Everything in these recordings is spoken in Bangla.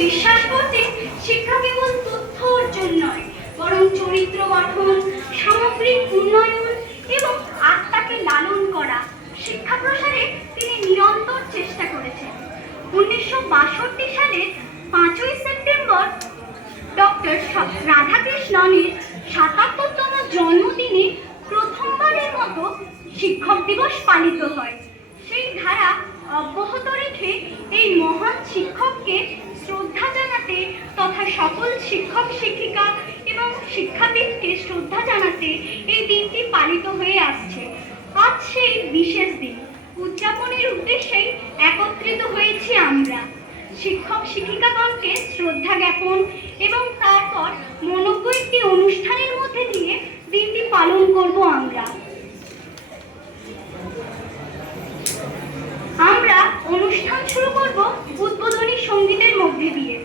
বিশ্বাস করতেন শিক্ষা কেবল তথ্য অর্জন নয়, বরং চরিত্র গঠন, সামগ্রিক উন্নয়ন এবং আত্মাকে লালন করা। শিক্ষা প্রসারে তিনি নিরন্তর চেষ্টা করেছেন। 1962 সালের 5ই সেপ্টেম্বর ডক্টর রাধাকৃষ্ণনের ৭৭তম জন্মদিনে প্রথমবারের মতো শিক্ষক দিবস পালিত হয়। সেই ধারা অব্যাহত রেখে এই মহান শিক্ষককে শ্রদ্ধা জানাতে তথা সকল শিক্ষক শিক্ষিকা এবং শিক্ষাবিদকে শ্রদ্ধা জানাতে এই দিনটি পালিত হয়ে আসছে। আজ সেই বিশেষ দিন উদযাপনের উদ্দেশ্যেই একত্রিত হয়েছি আমরা। শিক্ষক শিক্ষিকাগণকে শ্রদ্ধা জ্ঞাপন এবং তারপর মনোজ্ঞ একটি অনুষ্ঠানের মধ্যে দিয়ে দিনটি পালন করব আমরা। অনুষ্ঠান শুরু করব উদ্বোধনী সঙ্গীতের মধ্যে দিয়ে।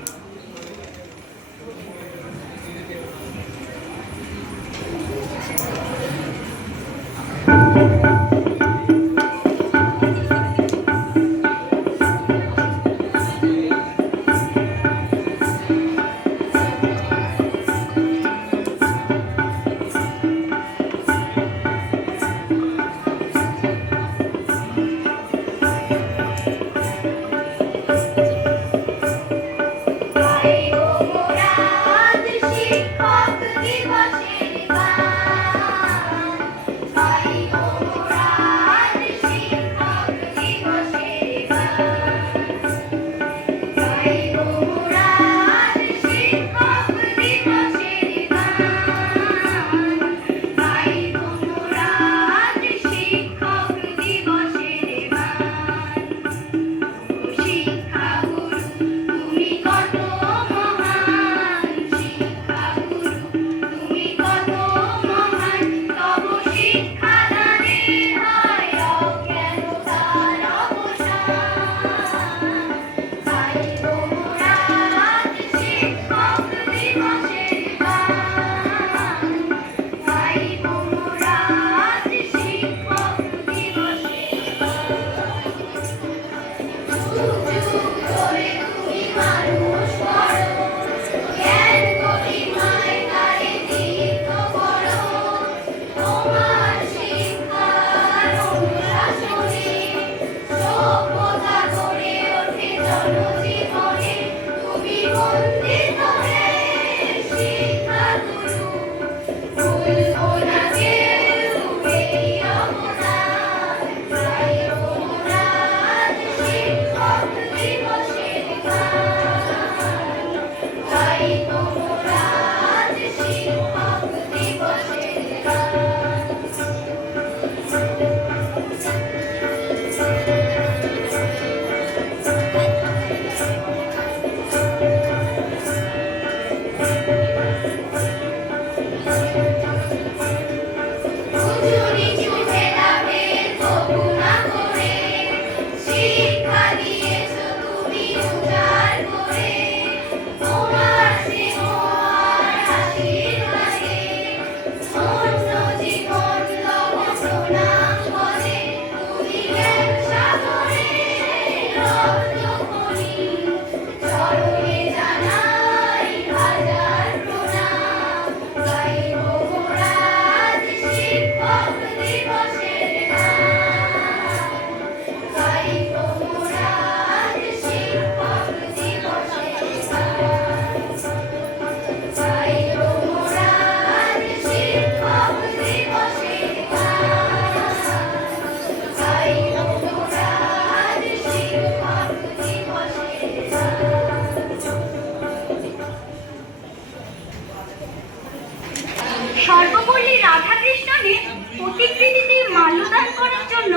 সর্বপল্লী রাধাকৃষ্ণনের প্রতিকৃতিতে মাল্যদান করার জন্য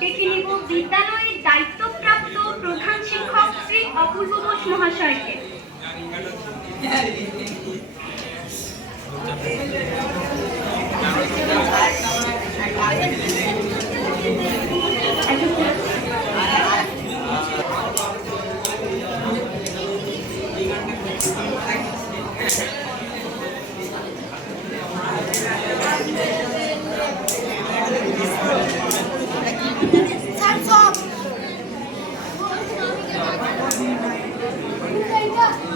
ডেকে নেব বিদ্যালয়ের দায়িত্বপ্রাপ্ত প্রধান শিক্ষক শ্রী অপূর্ব ঘোষ মহাশয়কে। Hands up!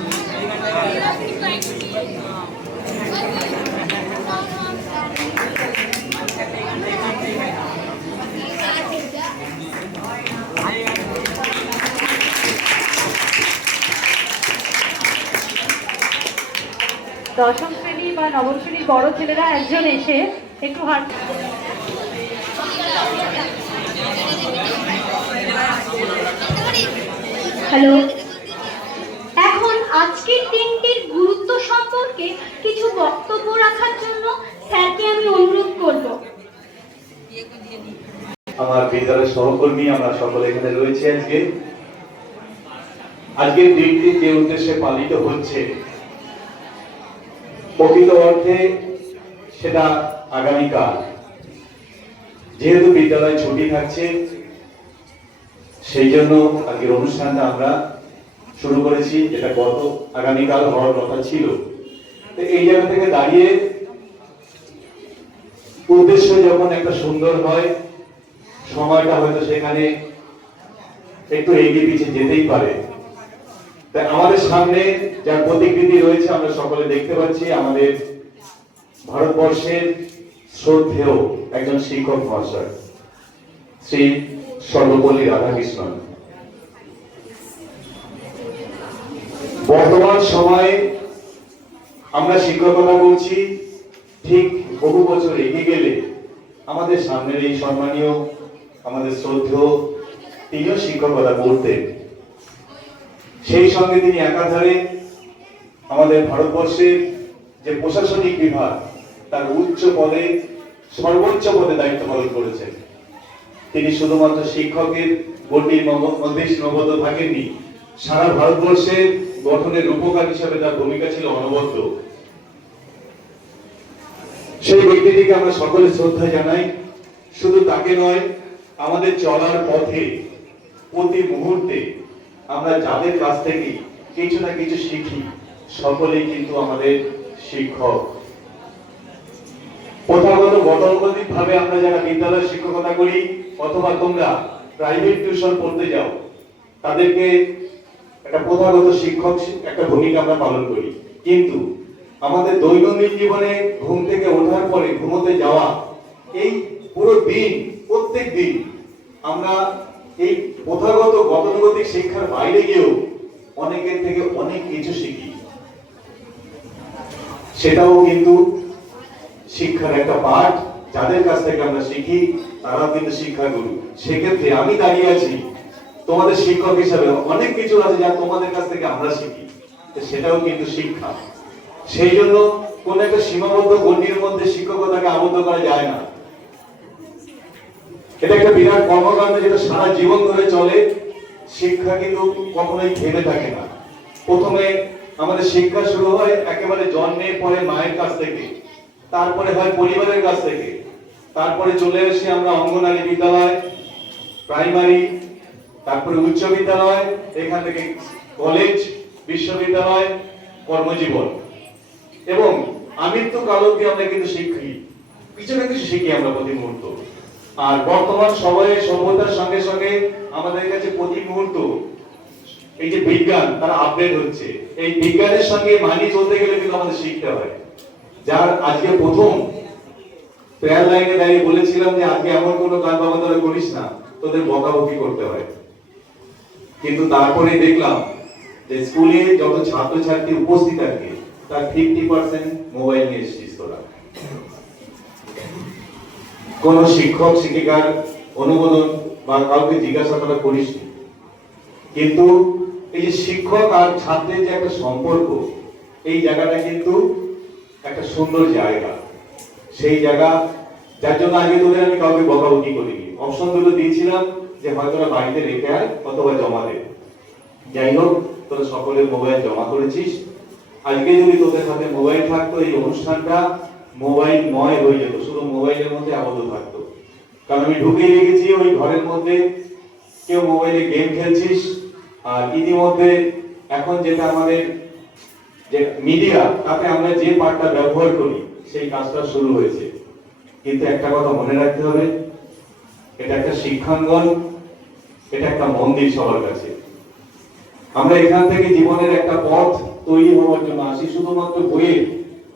দশম শ্রেণী বা নবম শ্রেণীর বড় ছেলেরা একজন এসে একটু হাত। হ্যালো, এখন আজকের দিনটির গুরুত্ব সম্পর্কে কিছু বক্তব্য রাখার জন্য স্যারকে আমি অনুরোধ করব। আমার বিদ্যালয়ের সহকর্মী আমরা সকলে এখানে রয়েছে। আজকের দিনটি যে উদ্দেশ্যে পালিত হচ্ছে, প্রকৃত অর্থে সেটা আগামীকাল, যেহেতু বিদ্যালয় ছুটি থাকছে, সেই জন্য আজকের অনুষ্ঠানটা আমরা শুরু করেছি, যেটা আগামীকাল হওয়ার কথা ছিল। তো এই জায়গা থেকে দাঁড়িয়ে উদ্দেশ্য যখন একটা সুন্দর হয়, সময়টা হয়তো সেখানে একটু এগিয়ে পিছিয়ে যেতেই পারে। তাই আমাদের সামনে যার প্রতিকৃতি রয়েছে আমরা সকলে দেখতে পাচ্ছি, আমাদের ভারতবর্ষের শ্রদ্ধেয় একজন শিক্ষক মহাশয় শ্রী সর্বপল্লী রাধাকৃষ্ণন। বর্তমান সময়ে আমরা শিক্ষকতা করছি, ঠিক বহু বছর এগিয়ে গেলে আমাদের সামনের এই সম্মানীয় আমাদের শ্রদ্ধেয় তিনিও শিক্ষকতা করতেন। সেই সঙ্গে তিনি একাধারে আমাদের ভারতবর্ষের যে প্রশাসনিক বিভাগ তার উচ্চ পদে, সর্বোচ্চ পদে দায়িত্ব পালন করেছেন। তিনি শুধুমাত্র শিক্ষকের গণ্ডির মধ্যে সীমাবদ্ধ থাকেননি, সারা ভারতবর্ষের গঠনের রূপকার হিসেবে তার ভূমিকা ছিল অনবদ্য। সেই ব্যক্তিটিকে আমরা সকলে শ্রদ্ধা জানাই। শুধু তাকে নয়, আমাদের চলার পথে প্রতি মুহূর্তে আমরা যাদের কাছ থেকে কিছু না কিছু শিখি, সকলেই কিন্তু আমাদের শিক্ষক। প্রথাগত গতানুগতিক ভাবে আমরা যারা বিদ্যালয়ে শিক্ষকতা করি অথবা তোমরা প্রাইভেট টিউশন পড়তে যাও, তাদেরকে একটা প্রথাগত শিক্ষক একটা ভূমিকা আমরা পালন করি। কিন্তু আমাদের দৈনন্দিন জীবনে ঘুম থেকে ওঠার পরে ঘুমোতে যাওয়া, এই পুরো দিন, প্রত্যেক দিন আমরা এই প্রথাগত গতানুগতিক শিক্ষার বাইরে গিয়েও অনেকের থেকে অনেক কিছু শিখি। সেটাও কিন্তু শিক্ষার একটা পাঠ। যাদের কাছ থেকে আমরা শিখি তারাও কিন্তু শিক্ষাগুরু। সেক্ষেত্রে আমি দাঁড়িয়ে আছি তোমাদের শিক্ষক হিসাবে, অনেক কিছু আছে যা তোমাদের কাছ থেকে আমরা শিখি, সেটাও কিন্তু শিক্ষা। সেই জন্য কোন একটা সীমাবদ্ধ গণ্ডির মধ্যে শিক্ষকতাকে আবদ্ধ করা যায় না। এটা একটা বিরাট কর্মকাণ্ড যেটা সারা জীবন ধরে চলে। শিক্ষা কিন্তু কখনোই থেমে থাকে না। প্রথমে আমাদের শিক্ষা শুরু হয় একেবারে জন্মের পরে মায়ের কাছ থেকে, তারপরে হয় পরিবারের কাছ থেকে, তারপরে চলে আসি আমরা অঙ্গনারী বিদ্যালয়, প্রাইমারি, তারপরে উচ্চ বিদ্যালয়, এখান থেকে কলেজ, বিশ্ববিদ্যালয়, কর্মজীবন, এবং আমৃত্যুকাল অবধি আমরা কিন্তু শিখি, কিছু না কিছু শিখি আমরা প্রতি মুহূর্ত। আর বর্তমান সময়ে সভ্যতার সঙ্গে সঙ্গে আমাদের কাছে প্রতি মুহূর্ত এই যে বিজ্ঞান, তারা আপডেট হচ্ছে। এই বিজ্ঞানের সঙ্গে মানিয়ে চলতে গেলে কিন্তু আমাদের শিখতে হয়। যার আজকে প্রথম প্রেয়ার লাইনে দাঁড়িয়ে বলেছিলাম যে আজকে এমন কোনো গান বাবা তোরা করিস না, তোদের বকাবকি করতে হয়। কিন্তু তারপরে দেখলাম যে স্কুলে যত ছাত্রছাত্রী উপস্থিত থাকে তার 50% মোবাইল নিয়ে এসেছিস তোরা। কোন শিক্ষক শিক্ষিকার অনুমোদন বা কাউকে জিজ্ঞাসা করা করিস। কিন্তু এই যে শিক্ষক আর ছাত্রের যে একটা সম্পর্ক, এই জায়গাটা কিন্তু একটা সুন্দর জায়গা। সেই জায়গা যার জন্য আগে তোদের আমি কাউকে বকাবকি করিনি, অপশন দুটো দিয়েছিলাম যে হয়তো তোরা বাড়িতে রেখে আয় অথবা জমা দে। যাই হোক, তোরা সকলের মোবাইল জমা করেছিস। আজকে যদি তোদের হাতে মোবাইল থাকতো, এই অনুষ্ঠানটা মোবাইল নয় হয়ে যেত, শুধু মোবাইলের মধ্যে আবদ্ধ থাকতো। কারণ আমি ঢুকে রেখেছি ওই ঘরের মধ্যে, কেউ মোবাইলে গেম খেলছিস। আর ইতিমধ্যে এখন যেটা আমাদের যে মিডিয়া, তাতে আমরা যে পার্টটা ব্যবহার করি সেই কাজটা শুরু হয়েছে। কিন্তু একটা কথা মনে রাখতে হবে, এটা একটা শিক্ষাঙ্গন, এটা একটা মন্দির সবার কাছে। আমরা এখান থেকে জীবনের একটা পথ তৈরি হওয়ার জন্য আসি। শুধুমাত্র বইয়ের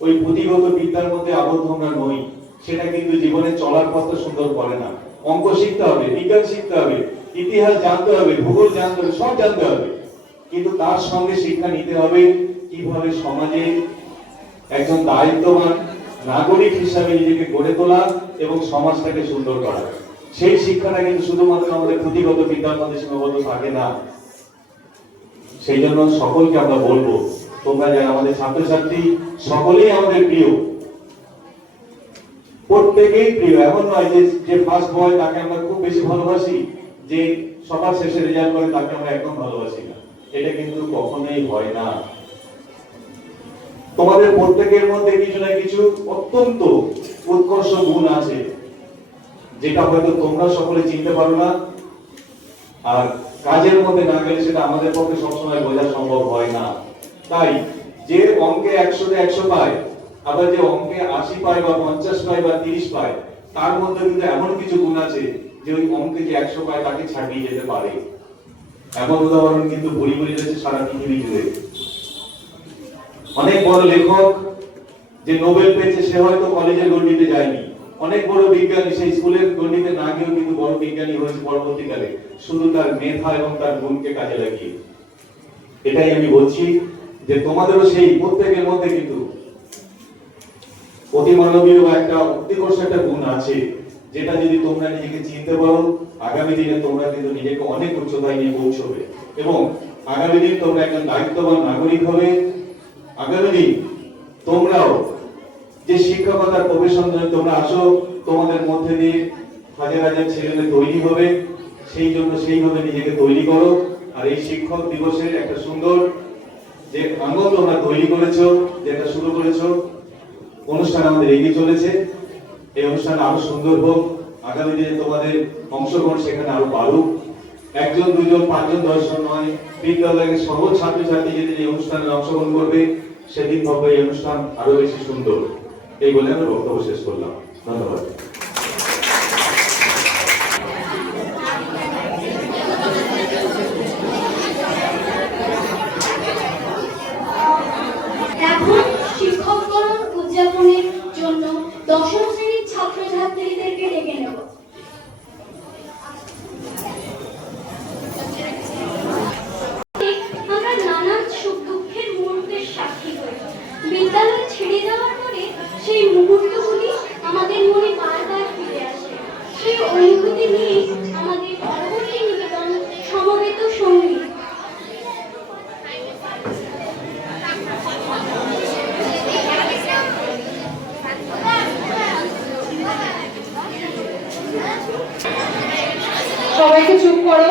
ওই পুঁথিগত বিদ্যার মধ্যে আবদ্ধ আমরা নই। সেটা কিন্তু জীবনে চলার পথটা সুন্দর করে না। অঙ্ক শিখতে হবে, বিজ্ঞান শিখতে হবে, ইতিহাস জানতে হবে, ভূগোল জানতে হবে, সব জানতে হবে। কিন্তু তার সঙ্গে শিক্ষা নিতে হবে কিভাবে সমাজে একজন দায়িত্ববান নাগরিক হিসাবে নিজেকে গড়ে তোলা এবং সমাজটাকে সুন্দর করা। সেই শিক্ষাটা কিন্তু শুধুমাত্র আমাদের পুঁথিগত বিদ্যার মধ্যে সীমাবদ্ধ থাকে না। সেই জন্য সকলকে আমরা বলবো, তোমরা যারা আমাদের ছাত্রছাত্রী সকলেই আমাদের প্রিয়, প্রত্যেকেই প্রিয়। এমন নয় যে ফার্স্ট বয় তাকে আমরা খুব বেশি ভালোবাসি, যে সবার শেষে রেজাল্ট করে তাকে আমরা একদম ভালোবাসি না, এটা কিন্তু কখনোই হয় না। তোমাদের প্রত্যেকের মধ্যে কিছু না কিছু অত্যন্ত উৎকর্ষ গুণ আছে, যেটা হয়তো তোমরা সকলে চিনতে পারো না, আর কাজের মধ্যে না গেলে সেটা আমাদের পক্ষে সবসময় বোঝা সম্ভব হয় না। তাই যে অঙ্কে 100-তে 100 পায়, আবার যে অঙ্কে 80 পায় বা 50 পায় বা 30 পায়, তার মধ্যে কিন্তু এমন কিছু গুণ আছে যে ওই অঙ্কে যে 100 পায় তাকে ছাড়িয়ে যেতে পারে। এমন উদাহরণ কিন্তু ভরি ভরি রয়েছে সারা পৃথিবী জুড়ে। অনেক বড় লেখক যে নোবেল পেয়েছে সে হয়তো কলেজের গণ্ডিতে যায়নি, অনেক বড় বিজ্ঞানী সেই স্কুলের গণ্ডিতে না গিয়েও কিন্তু বড় বিজ্ঞানী হয়েছে পরবর্তীকালে, শুধু তার মেধা এবং তার গুণকে কাজে লাগিয়ে। এটাই আমি বলছি যে তোমাদেরও সেই প্রত্যেকের মধ্যে কিন্তু অতিমানবীয় বা একটা উৎকর্ষ একটা গুণ আছে, যেটা যদি তোমরা নিজেকে চিনতে পারো, আগামী দিনে তোমরা কিন্তু নিজেকে অনেক উচ্চতায় নিয়ে পৌঁছবে এবং আগামী দিন তোমরা একজন দায়িত্ববান নাগরিক হবে। আগামী দিন তোমরাও যে শিক্ষকতার প্রফেশন তোমরা আসো, তোমাদের মধ্যে দিয়ে হাজার হাজার ছেলেমেয়ে তৈরি হবে। সেই জন্য সেইভাবে নিজেকে তৈরি করো। আর এই শিক্ষক দিবসের একটা সুন্দর যে আঙ্গন তোমরা তৈরি করেছো, যেটা শুরু করেছো, অনুষ্ঠান আমাদের এগিয়ে চলেছে। এই অনুষ্ঠান আরো সুন্দর হোক, আগামী দিনে তোমাদের অংশগ্রহণ সেখানে আরো বাড়ুক। 1 জন 2 জন 5 জন 10 জন নয়, বিদ্যালয়ের সব ছাত্রছাত্রী যেদিন এই অনুষ্ঠানে অংশগ্রহণ করবে সেদিন হবে এই অনুষ্ঠান আরো বেশি সুন্দর। এই বলে আমি বক্তব্য শেষ করলাম। ধন্যবাদ। এখন শিক্ষকগণ উদযাপনের জন্য 10ম শ্রেণীর ছাত্রছাত্রীদেরকে ডেকে নেব। আমরা নানান সুখ দুঃখের মুহূর্তের সাক্ষী হই। বিদ্যালয় ছেড়ে যাওয়ার পরে সেই মুহূর্তগুলি আমাদের মনে বারবার ফিরে আসে। সেই অনুভূতি নিয়ে আমাদের পরবর্তী নিবেদন সমবেত সঙ্গীত। সবাইকে চুপ করো।